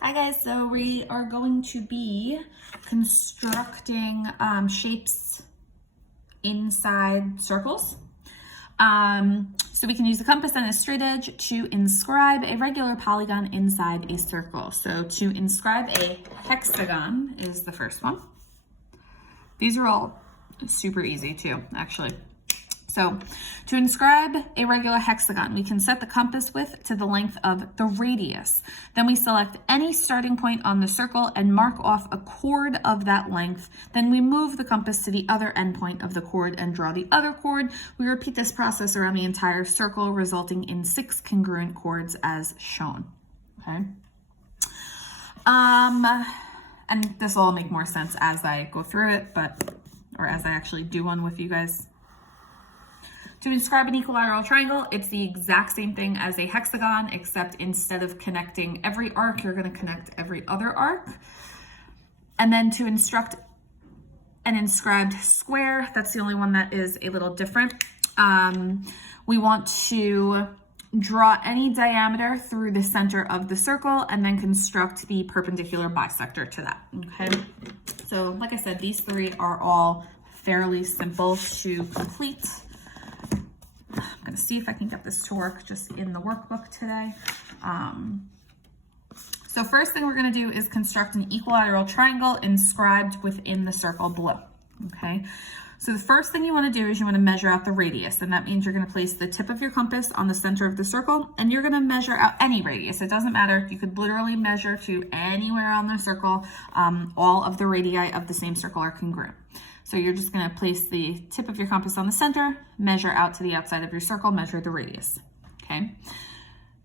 Hi guys, so we are going to be constructing shapes inside circles. So we can use the compass and a straight edge to inscribe a regular polygon inside a circle. So to inscribe a hexagon is the first one. These are all super easy too, actually. So to inscribe a regular hexagon, we can set the compass width to the length of the radius. Then we select any starting point on the circle and mark off a chord of that length. Then we move the compass to the other endpoint of the chord and draw the other chord. We repeat this process around the entire circle, resulting in 6 congruent chords as shown. Okay. And this will all make more sense as I go through it, or as I actually do one with you guys. To inscribe an equilateral triangle, it's the exact same thing as a hexagon, except instead of connecting every arc, you're going to connect every other arc. And then to instruct an inscribed square, that's the only one that is a little different. We want to draw any diameter through the center of the circle and then construct the perpendicular bisector to that, okay? So like I said, these three are all fairly simple to complete. I'm going to see if I can get this to work just in the workbook today. So first thing we're going to do is construct an equilateral triangle inscribed within the circle below. Okay, so the first thing you want to do is you want to measure out the radius, and that means you're going to place the tip of your compass on the center of the circle, and you're going to measure out any radius. It doesn't matter. You could literally measure to anywhere on the circle. All of the radii of the same circle are congruent. So you're just going to place the tip of your compass on the center, measure out to the outside of your circle, measure the radius, okay?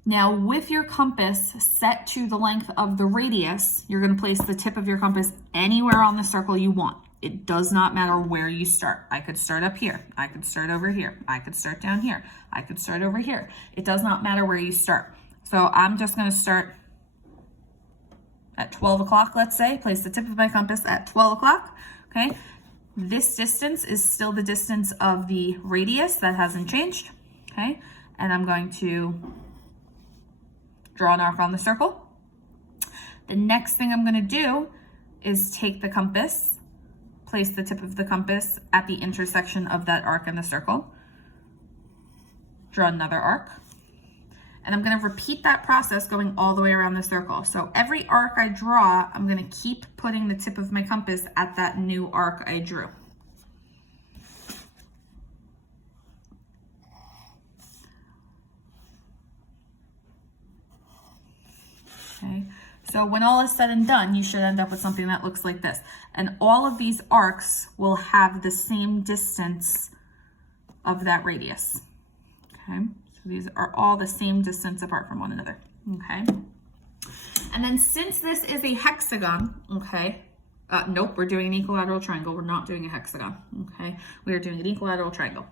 Now with your compass set to the length of the radius, you're going to place the tip of your compass anywhere on the circle you want. It does not matter where you start. I could start up here. I could start over here. I could start down here. I could start over here. It does not matter where you start. So I'm just going to start at 12 o'clock, let's say, place the tip of my compass at 12 o'clock, okay? This distance is still the distance of the radius, that hasn't changed, okay? And I'm going to draw an arc on the circle. The next thing I'm going to do is take the compass, place the tip of the compass at the intersection of that arc and the circle, draw another arc, and I'm going to repeat that process going all the way around the circle. So every arc I draw, I'm going to keep putting the tip of my compass at that new arc I drew. Okay, so when all is said and done, you should end up with something that looks like this. And all of these arcs will have the same distance of that radius. Okay. These are all the same distance apart from one another, okay? And then since this is a hexagon, okay, nope, we're doing an equilateral triangle. We're not doing a hexagon, okay? We are doing an equilateral triangle.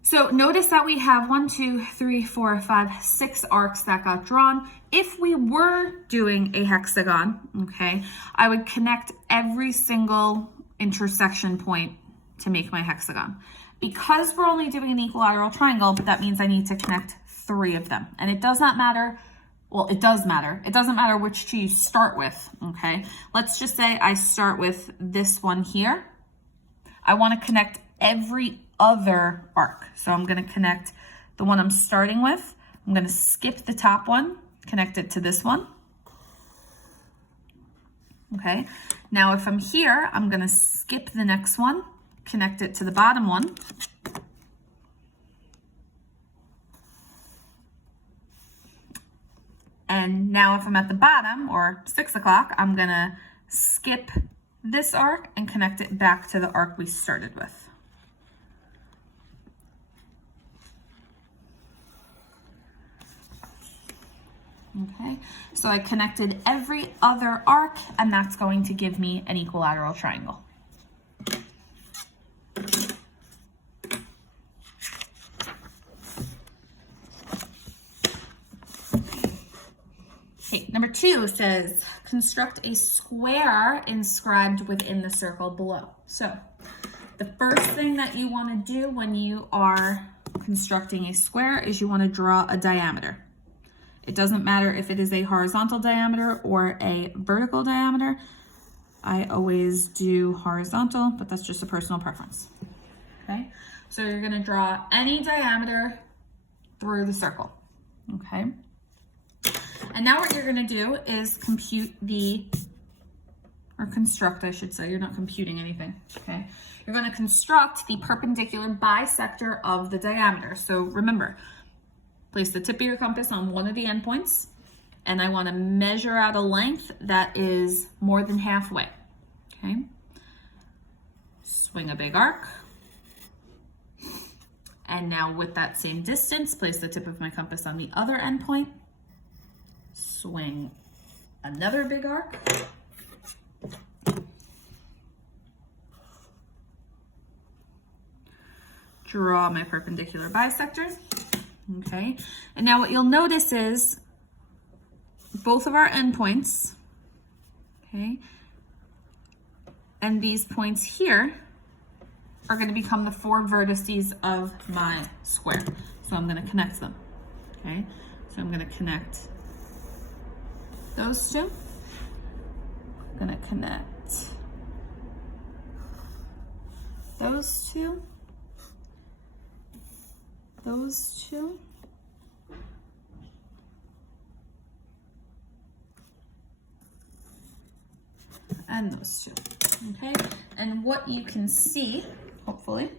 So notice that we have 1, 2, 3, 4, 5, 6 arcs that got drawn. If we were doing a hexagon, okay, I would connect every single intersection point to make my hexagon. Because we're only doing an equilateral triangle, that means I need to connect 3 of them. And it does not matter, well, it does matter. It doesn't matter which 2 you start with, okay? Let's just say I start with this one here. I want to connect every other arc. So I'm going to connect the one I'm starting with. I'm going to skip the top one, connect it to this one. Okay, now if I'm here, I'm going to skip the next one, connect it to the bottom one. And now if I'm at the bottom, or 6 o'clock, I'm gonna skip this arc and connect it back to the arc we started with. Okay, so I connected every other arc, and that's going to give me an equilateral triangle. Okay, number 2 says, construct a square inscribed within the circle below. So the first thing that you want to do when you are constructing a square is you want to draw a diameter. It doesn't matter if it is a horizontal diameter or a vertical diameter. I always do horizontal, but that's just a personal preference. Okay, so you're gonna draw any diameter through the circle, okay? And now what you're gonna do is construct, I should say. You're not computing anything, okay? You're gonna construct the perpendicular bisector of the diameter. So remember, place the tip of your compass on one of the endpoints, and I wanna measure out a length that is more than halfway, okay? Swing a big arc. And now with that same distance, place the tip of my compass on the other endpoint. Swing another big arc. Draw my perpendicular bisector, okay? And now what you'll notice is both of our endpoints, okay, and these points here are gonna become the 4 vertices of my square. So I'm gonna connect them, okay? So I'm gonna connect those two. I'm gonna connect those two. Those two. And those two, okay? And what you can see, hopefully,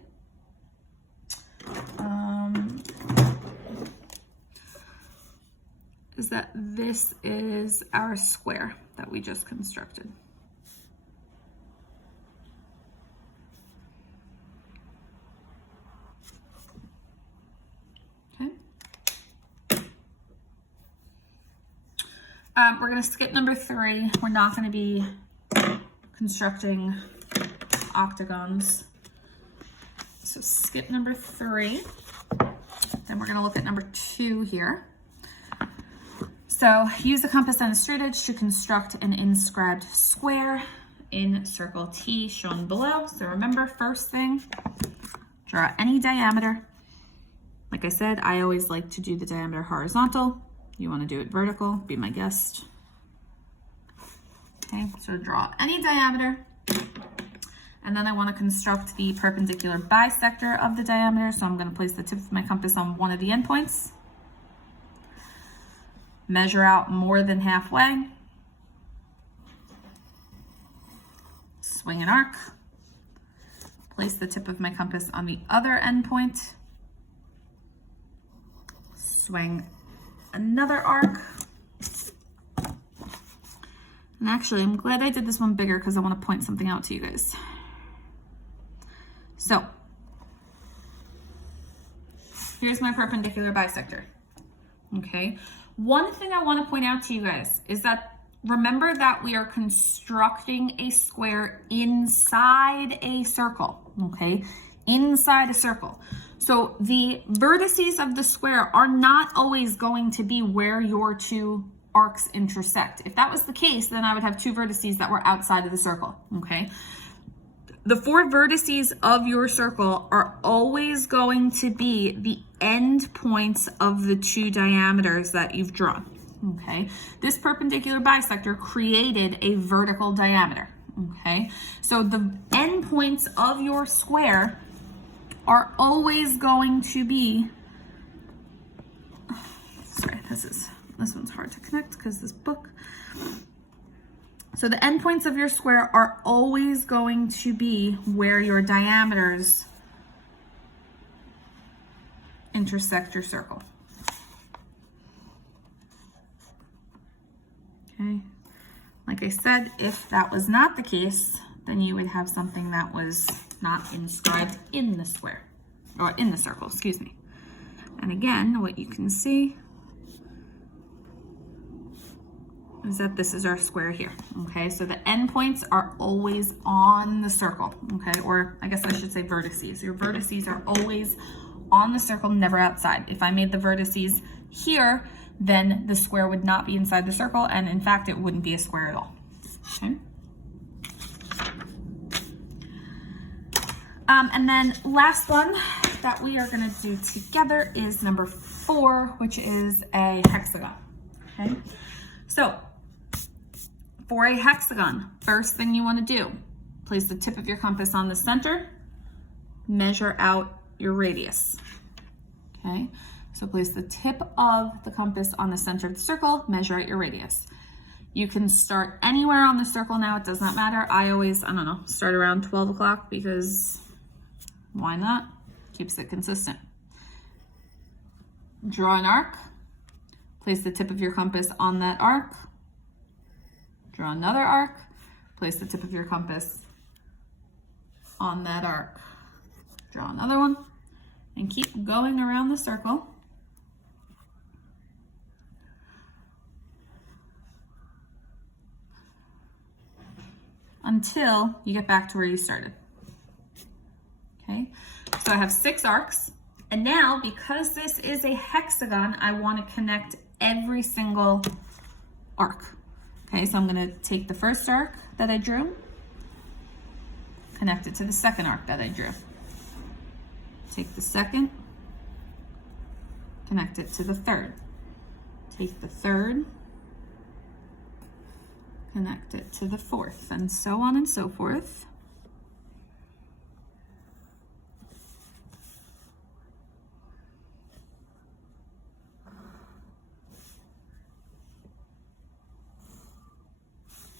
is that this is our square that we just constructed. We're gonna skip number 3. We're not gonna be constructing octagons. So skip number 3. Then we're gonna look at number 2 here. So use the compass and a straight edge to construct an inscribed square in circle T shown below. So remember, first thing, draw any diameter. Like I said, I always like to do the diameter horizontal. You want to do it vertical, be my guest. Okay, so draw any diameter. And then I want to construct the perpendicular bisector of the diameter. So I'm going to place the tip of my compass on one of the endpoints. Measure out more than halfway. Swing an arc. Place the tip of my compass on the other endpoint. Swing another arc. And actually, I'm glad I did this one bigger because I want to point something out to you guys. So, here's my perpendicular bisector, okay? One thing I want to point out to you guys is that remember that we are constructing a square inside a circle, okay? Inside a circle. So the vertices of the square are not always going to be where your 2 arcs intersect. If that was the case, then I would have 2 vertices that were outside of the circle, okay? The 4 vertices of your circle are always going to be the end points of the 2 diameters that you've drawn, okay? This perpendicular bisector created a vertical diameter, okay? So the end points of your square are always going to be, sorry, this one's hard to connect because this book. So the endpoints of your square are always going to be where your diameters intersect your circle. Okay, like I said, if that was not the case, then you would have something that was not inscribed in the square, or in the circle, excuse me. And again, what you can see is that this is our square here, okay? So the endpoints are always on the circle, okay? Or I guess I should say vertices. Your vertices are always on the circle, never outside. If I made the vertices here, then the square would not be inside the circle, and in fact, it wouldn't be a square at all, okay? And then last one that we are gonna do together is number 4, which is a hexagon, Okay, so for a hexagon, first thing you want to do, place the tip of your compass on the center, measure out your radius. Okay, so place the tip of the compass on the center of the circle, measure out your radius. You can start anywhere on the circle now, it does not matter. I always, I don't know, start around 12 o'clock because why not? Keeps it consistent. Draw an arc, place the tip of your compass on that arc, draw another arc, place the tip of your compass on that arc, draw another one, and keep going around the circle until you get back to where you started. Okay, so I have 6 arcs, and now because this is a hexagon, I want to connect every single arc. Okay, so I'm going to take the first arc that I drew, connect it to the second arc that I drew. Take the second, connect it to the third. Take the third, connect it to the fourth, and so on and so forth.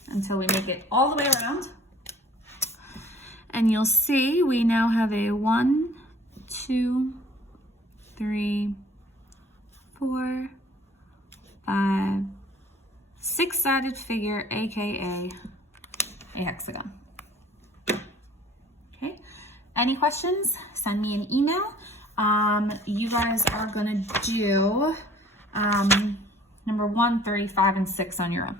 Until we make it all the way around. And you'll see we now have a 1, 2, 3, 4, 5, 6-sided figure, aka a hexagon. Okay, any questions? Send me an email. You guys are gonna do number 1, 3, 5, and 6 on your own.